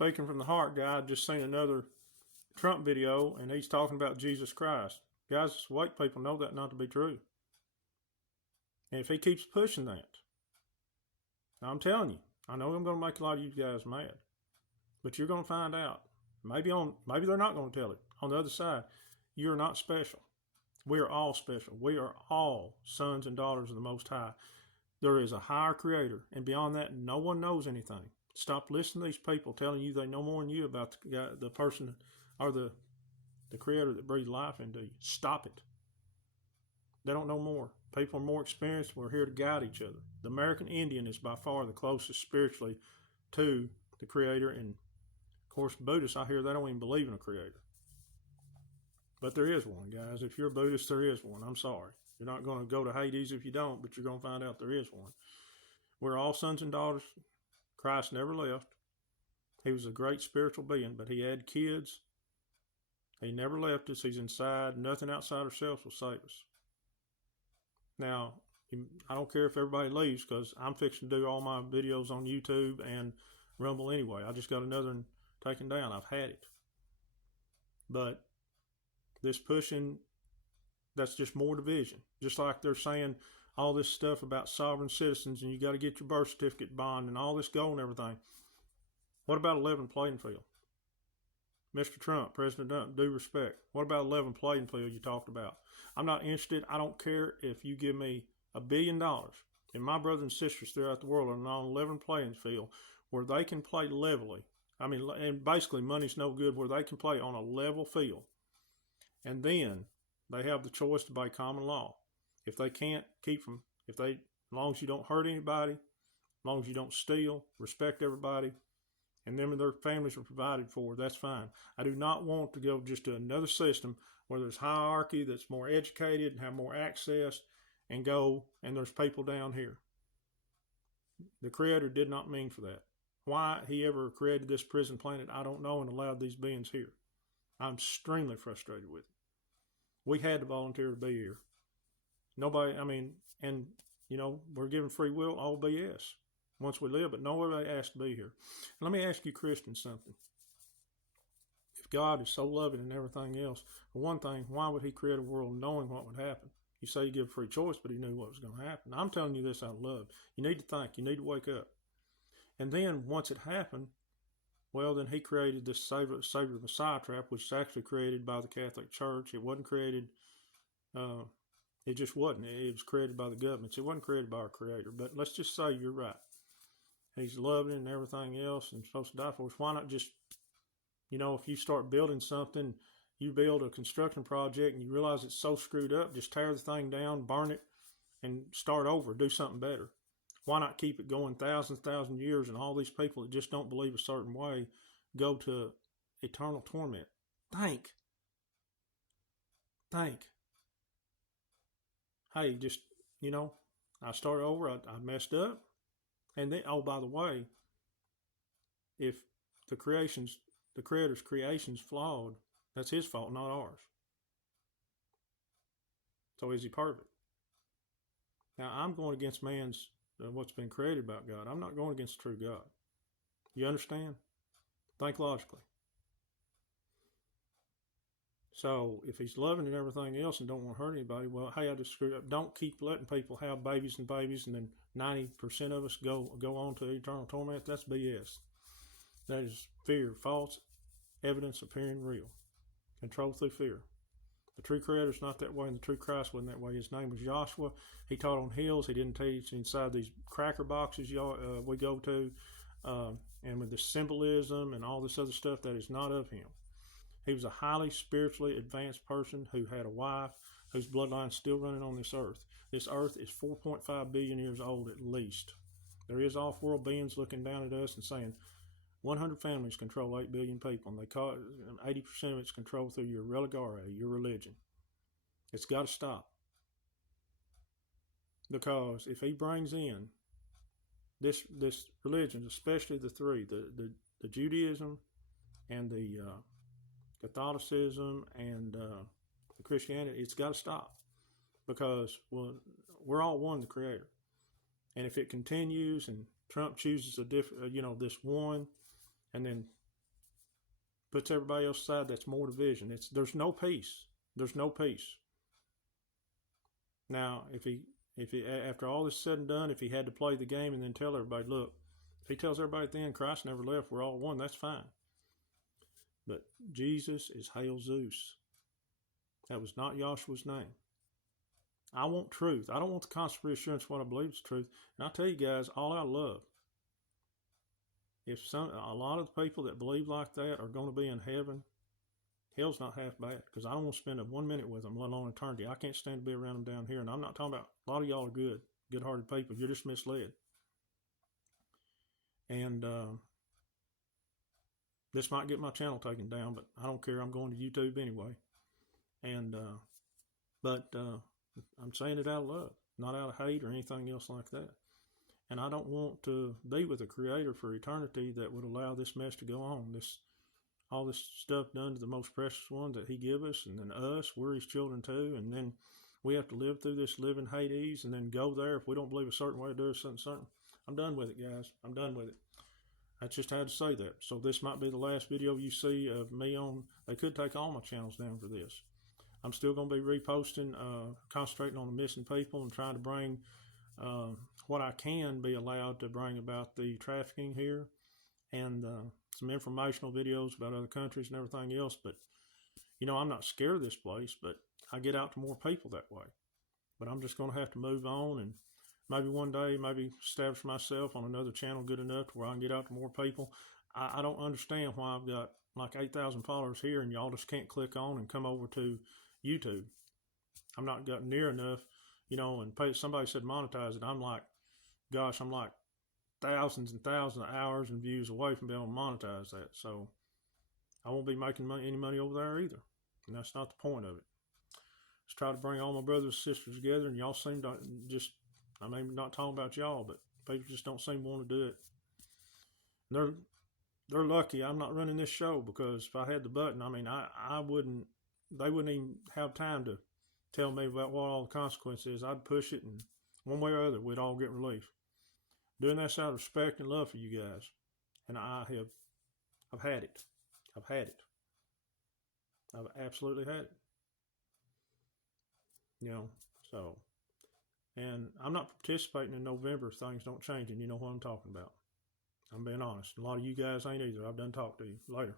Speaking from the heart guy, I just seen another Trump video, and he's talking about Jesus Christ. Guys, white people know that not to be true. And if he keeps pushing that, I'm telling you, I know I'm going to make a lot of you guys mad, but you're going to find out. Maybe they're not going to tell it. On the other side, you're not special. We are all special. We are all sons and daughters of the Most High. There is a higher creator, and beyond that, no one knows anything. Stop listening to these people telling you they know more than you about the person or the creator that breathed life into you. Stop it. They don't know more. People are more experienced. We're here to guide each other. The American Indian is by far the closest spiritually to the creator. And of course, Buddhists, I hear they don't even believe in a creator. But there is one, guys. If you're a Buddhist, there is one. I'm sorry. You're not going to go to Hades if you don't, but you're going to find out there is one. We're all sons and daughters. Christ never left. He was a great spiritual being, but he had kids. He never left us. He's inside. Nothing outside ourselves will save us. Now, I don't care if everybody leaves, because I'm fixing to do all my videos on YouTube and Rumble anyway. I just got another one taken down. I've had it. But this pushing, that's just more division. Just like they're saying all this stuff about sovereign citizens and you got to get your birth certificate bond and all this gold and everything. What about a level playing field? Mr. Trump, President Trump, due respect. What about a level playing field you talked about? I'm not interested. I don't care if you give me $1 billion and my brothers and sisters throughout the world are on a level playing field where they can play levelly. I mean, and basically money's no good, where they can play on a level field. And then they have the choice to obey common law. If they can't keep them, as long as you don't hurt anybody, as long as you don't steal, respect everybody, and them and their families are provided for, that's fine. I do not want to go just to another system where there's hierarchy that's more educated and have more access and there's people down here. The Creator did not mean for that. Why he ever created this prison planet, I don't know, and allowed these beings here. I'm extremely frustrated with it. We had to volunteer to be here. Nobody, we're given free will, all BS. Once we live, but nobody asked to be here. And let me ask you Christians something. If God is so loving and everything else, for one thing, why would he create a world knowing what would happen? You say you give free choice, but he knew what was going to happen. I'm telling you this out of love. You need to think. You need to wake up. And then once it happened, well, then he created this Savior Messiah trap, which is actually created by the Catholic Church. It wasn't created, it just wasn't. It was created by the governments. It wasn't created by our Creator. But let's just say you're right. He's loving and everything else and supposed to die for us. Why not just, if you start building something, you build a construction project and you realize it's so screwed up, just tear the thing down, burn it, and start over, do something better. Why not keep it going thousands of years and all these people that just don't believe a certain way go to eternal torment? Think. Hey, just, I started over, I messed up. And then, oh, by the way, if the Creator's creation's flawed, that's his fault, not ours. So is he perfect? Now, I'm going against man's what's been created about God. I'm not going against the true God. You understand? Think logically. So if he's loving and everything else and don't want to hurt anybody, well, hey, I just screwed up. Don't keep letting people have babies and then 90% of us go on to eternal torment. That's BS. That is fear, false evidence appearing real. Control through fear. The true Creator's not that way, and the true Christ wasn't that way. His name was Joshua. He taught on hills. He didn't teach inside these cracker boxes we go to, and with the symbolism and all this other stuff that is not of him. He was a highly spiritually advanced person who had a wife whose bloodline is still running on this earth. This earth is 4.5 billion years old at least. There is off-world beings looking down at us and saying 100 families control 8 billion people, and they call it 80% of it's controlled through your religare, your religion. It's got to stop. Because if he brings in this religion, especially the three, the Judaism and the Catholicism and the Christianity, it's got to stop. Because we're all one, the Creator. And if it continues and Trump chooses a different, this one, and then puts everybody else aside, that's more division. There's no peace. There's no peace. Now, if he after all this said and done, if he had to play the game and then tell everybody, look, if he tells everybody at the end, Christ never left, we're all one, that's fine. But Jesus is Hail Zeus. That was not Yahshua's name. I want truth. I don't want the constant reassurance of what I believe is truth. And I tell you guys, all out of love. If a lot of the people that believe like that are going to be in heaven, hell's not half bad, because I don't want to spend 1 minute with them, let alone eternity. I can't stand to be around them down here. And I'm not talking about, a lot of y'all are good-hearted people. You're just misled. And this might get my channel taken down, but I don't care. I'm going to YouTube anyway. And but I'm saying it out of love, not out of hate or anything else like that. And I don't want to be with a creator for eternity that would allow this mess to go on. All this stuff done to the most precious one that he give us, and then us, we're his children too, and then we have to live through this living Hades and then go there if we don't believe a certain way to do something. I'm done with it, guys. I'm done with it. I just had to say that. So this might be the last video you see of me on. They could take all my channels down for this. I'm still going to be reposting, concentrating on the missing people and trying to bring what I can be allowed to bring about the trafficking here, and some informational videos about other countries and everything else. But, you know, I'm not scared of this place, but I get out to more people that way. But I'm just going to have to move on, and maybe one day, maybe establish myself on another channel good enough to where I can get out to more people. I don't understand why I've got like 8,000 followers here and y'all just can't click on and come over to YouTube. I'm not got near enough, you know, and somebody said monetize it. I'm like, gosh, I'm like thousands and thousands of hours and views away from being able to monetize that. So I won't be making any money over there either. And that's not the point of it. Just try to bring all my brothers and sisters together, and y'all seem to just, I mean, not talking about y'all, but people just don't seem to want to do it. And they're lucky I'm not running this show, because if I had the button, I mean, I wouldn't, they wouldn't even have time to tell me about what all the consequences is. I'd push it, and one way or other, we'd all get relief. Doing this out of respect and love for you guys. And I've had it. I've had it. I've absolutely had it. You know, so, and I'm not participating in November if things don't change, and you know what I'm talking about. I'm being honest. A lot of you guys ain't either. I've done talked to you. Later.